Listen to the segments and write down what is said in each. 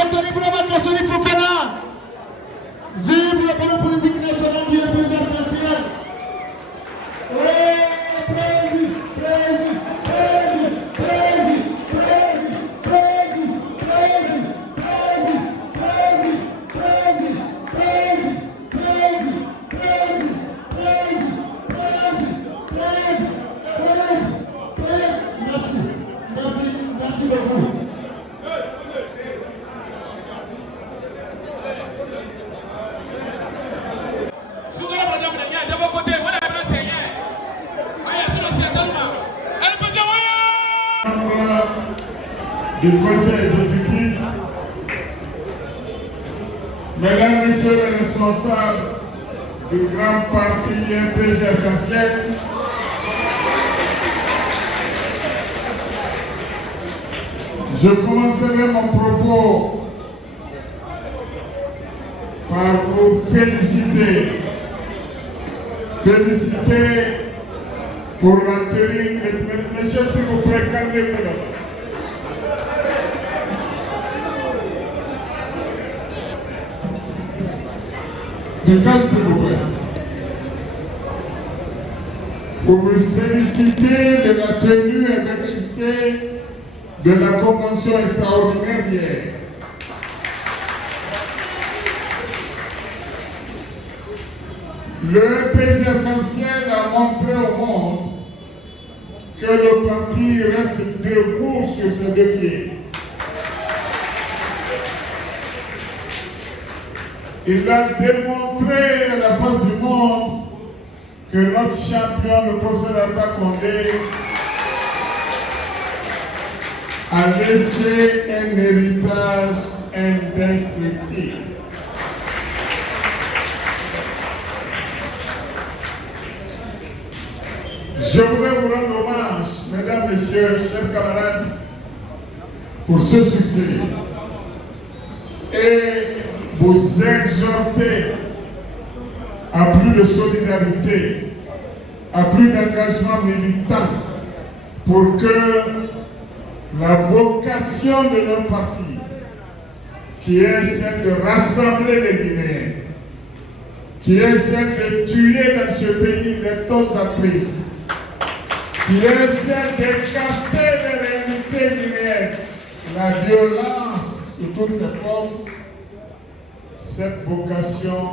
Anthony Boulama Kassoni Fofana. Vive le bureau politique national du présidentiel. Merci beaucoup. Du conseil exécutif, mesdames, messieurs les responsables du grand parti RPG Arc-en-Ciel, je commencerai mon propos par vous féliciter pour la tenue. Messieurs, s'il vous plaît, calmez-vous là-bas. De calme, s'il vous plaît. Pour vous féliciter de la tenue avec succès de la convention extraordinaire d'hier. Le RPG Arc-en-Ciel a montré au monde que le parti reste debout sur ses deux pieds. Il a démontré à la face du monde que notre champion, le professeur Alpha Condé, a laissé un héritage indestructible. Je voudrais vous rendre hommage, mesdames, messieurs, chers camarades, pour ce succès et vous exhorter à plus de solidarité, à plus d'engagement militant pour que la vocation de notre parti, qui est celle de rassembler les Guinéens, qui est celle de tuer dans ce pays les taux d'emprise, qui est celle d'écarter les réalités guinéennes, la violence sous toutes ses formes, cette vocation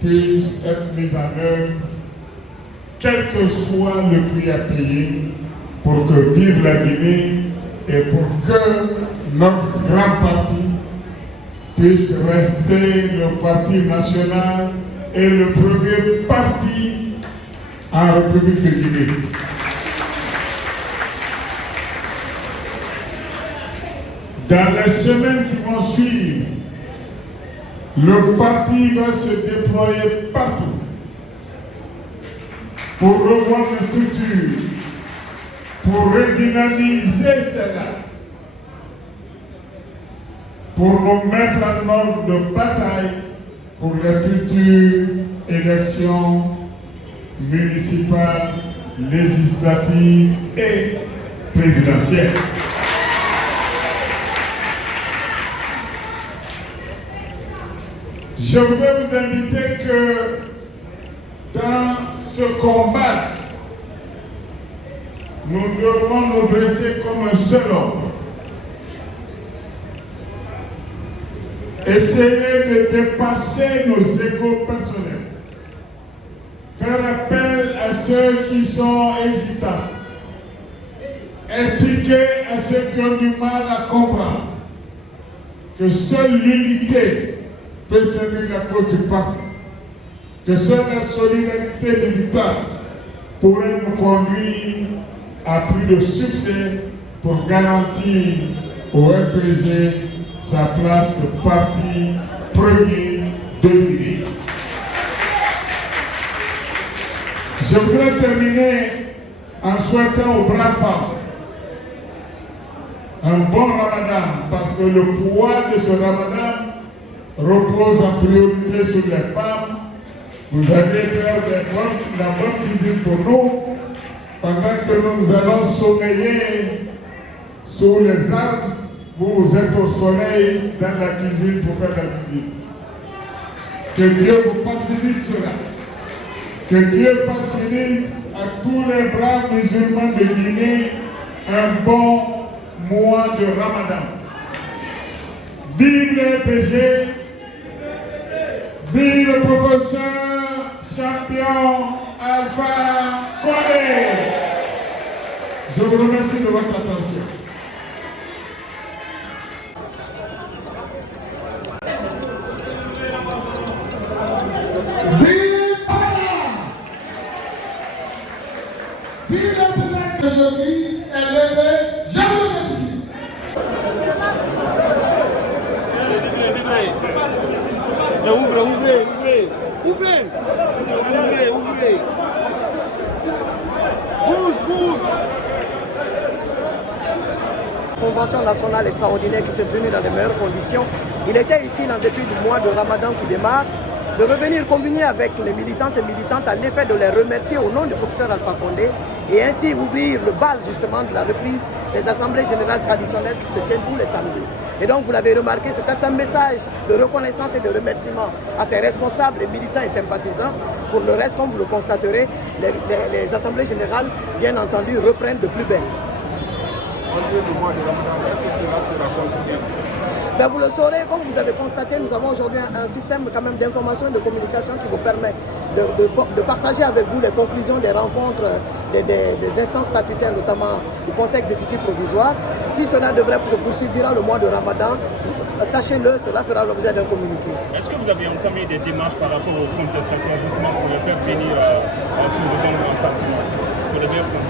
puisse être mise en œuvre, quel que soit le prix à payer, pour que vive la Guinée et pour que notre grand parti puisse rester le parti national et le premier parti en République de Guinée. Dans les semaines qui vont suivre, le parti va se déployer partout pour revoir les structures, pour redynamiser cela, pour nous mettre en ordre de bataille pour les futures élections municipales, législatives et présidentielles. Je voudrais vous inviter que dans ce combat, nous devons nous dresser comme un seul homme. Essayer de dépasser nos égos personnels. Faire appel à ceux qui sont hésitants. Expliquer à ceux qui ont du mal à comprendre que seule l'unité peut servir la cause du parti. Que seule la solidarité militante pourrait nous conduire à plus de succès pour garantir au RPG sa place de parti premier de l'Union. Je voudrais terminer en souhaitant aux braves femmes un bon ramadan, parce que le poids de ce ramadan repose en priorité sur les femmes. Vous allez faire la bonne cuisine pour nous, pendant que nous allons sommeiller sous les arbres. vous êtes au soleil dans la cuisine pour faire la cuisine. Que Dieu vous facilite cela. Que Dieu facilite à tous les braves musulmans de Guinée un bon mois de Ramadan. Vive le RPG, vive le professeur champion Alpha Condé. Je vous remercie de votre attention. Vive le président que je vis est levé, je vous remercie. Convention nationale extraordinaire qui s'est tenue dans les meilleures conditions. Il était utile en dépit du mois de Ramadan qui démarre de revenir combiner avec les militantes et militantes à l'effet de les remercier au nom du professeur Alpha Condé et ainsi ouvrir le bal justement de la reprise des assemblées générales traditionnelles qui se tiennent tous les samedis. Et donc vous l'avez remarqué, c'était un message de reconnaissance et de remerciement à ses responsables, les militants et sympathisants. Pour le reste, comme vous le constaterez, les assemblées générales, bien entendu, reprennent de plus belle. Est-ce que cela sera continué? Ben vous le saurez, comme vous avez constaté, nous avons aujourd'hui un système quand même d'information et de communication qui vous permet de partager avec vous les conclusions des rencontres des instances statutaires, notamment du Conseil exécutif provisoire. Si cela devrait se poursuivre durant le mois de Ramadan, sachez-le, cela fera l'objet d'un communiqué. Est-ce que vous avez entamé des démarches par rapport aux contestataires justement pour les faire venir sur le bon sentiment, sur les meilleurs sentiments?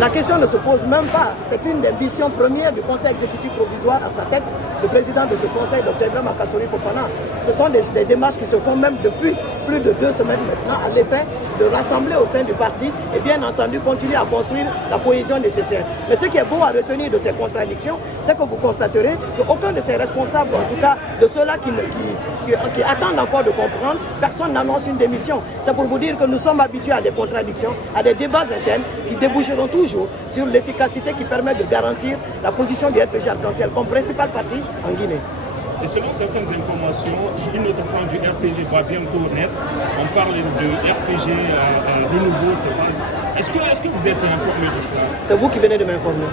La question ne se pose même pas. C'est une des missions premières du Conseil exécutif provisoire à sa tête, le président de ce conseil, Dr Ibrahima Kassory Fofana. Ce sont des démarches qui se font même depuis plus de 2 semaines maintenant à l'effet de rassembler au sein du parti et bien entendu continuer à construire la cohésion nécessaire. Mais ce qui est beau à retenir de ces contradictions, c'est que vous constaterez qu'aucun de ces responsables, en tout cas de ceux-là qui attendent encore de comprendre, personne n'annonce une démission. C'est pour vous dire que nous sommes habitués à des contradictions, à des débats internes qui déboucheront toujours sur l'efficacité qui permet de garantir la position du RPG Arc-en-Ciel comme principal parti en Guinée. Et selon certaines informations, une autre point du RPG va bientôt naître. On parle de RPG renouveau. Est-ce que vous êtes informé de cela? C'est vous qui venez de m'informer.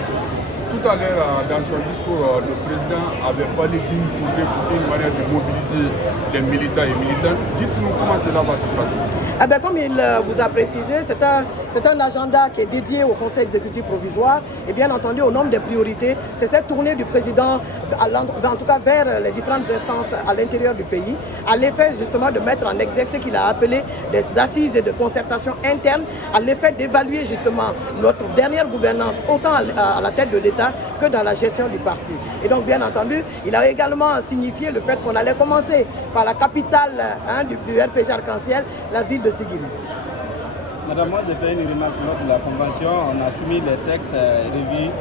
Tout à l'heure, dans son discours, le président avait parlé d'une tournée pour une manière de mobiliser les militants et militantes. Dites-nous comment cela va se passer. Eh bien, comme il vous a précisé, c'est un agenda qui est dédié au Conseil exécutif provisoire et bien entendu au nombre des priorités. C'est cette tournée du président, en tout cas vers les différentes instances à l'intérieur du pays, à l'effet justement de mettre en exergue ce qu'il a appelé des assises et de concertation interne, à l'effet d'évaluer justement notre dernière gouvernance autant à la tête de l'État que dans la gestion du parti. Et donc bien entendu, il a également signifié le fait qu'on allait commencer par la capitale du RPG Arc-en-Ciel, la ville de Sigiri. Madame, moi j'ai fait une remarque lors de la convention, on a soumis les textes revus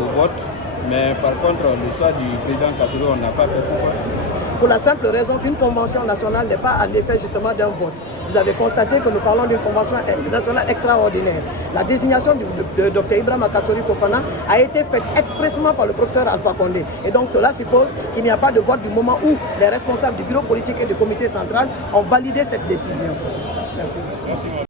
au vote, mais par contre le choix du président Kassory, on n'a pas fait pourquoi? Pour la simple raison qu'une convention nationale n'est pas à l'effet justement d'un vote. Vous avez constaté que nous parlons d'une convention nationale extraordinaire. La désignation de Dr Ibrahima Kassory Fofana a été faite expressément par le professeur Alpha Condé. Et donc cela suppose qu'il n'y a pas de vote du moment où les responsables du bureau politique et du comité central ont validé cette décision. Merci.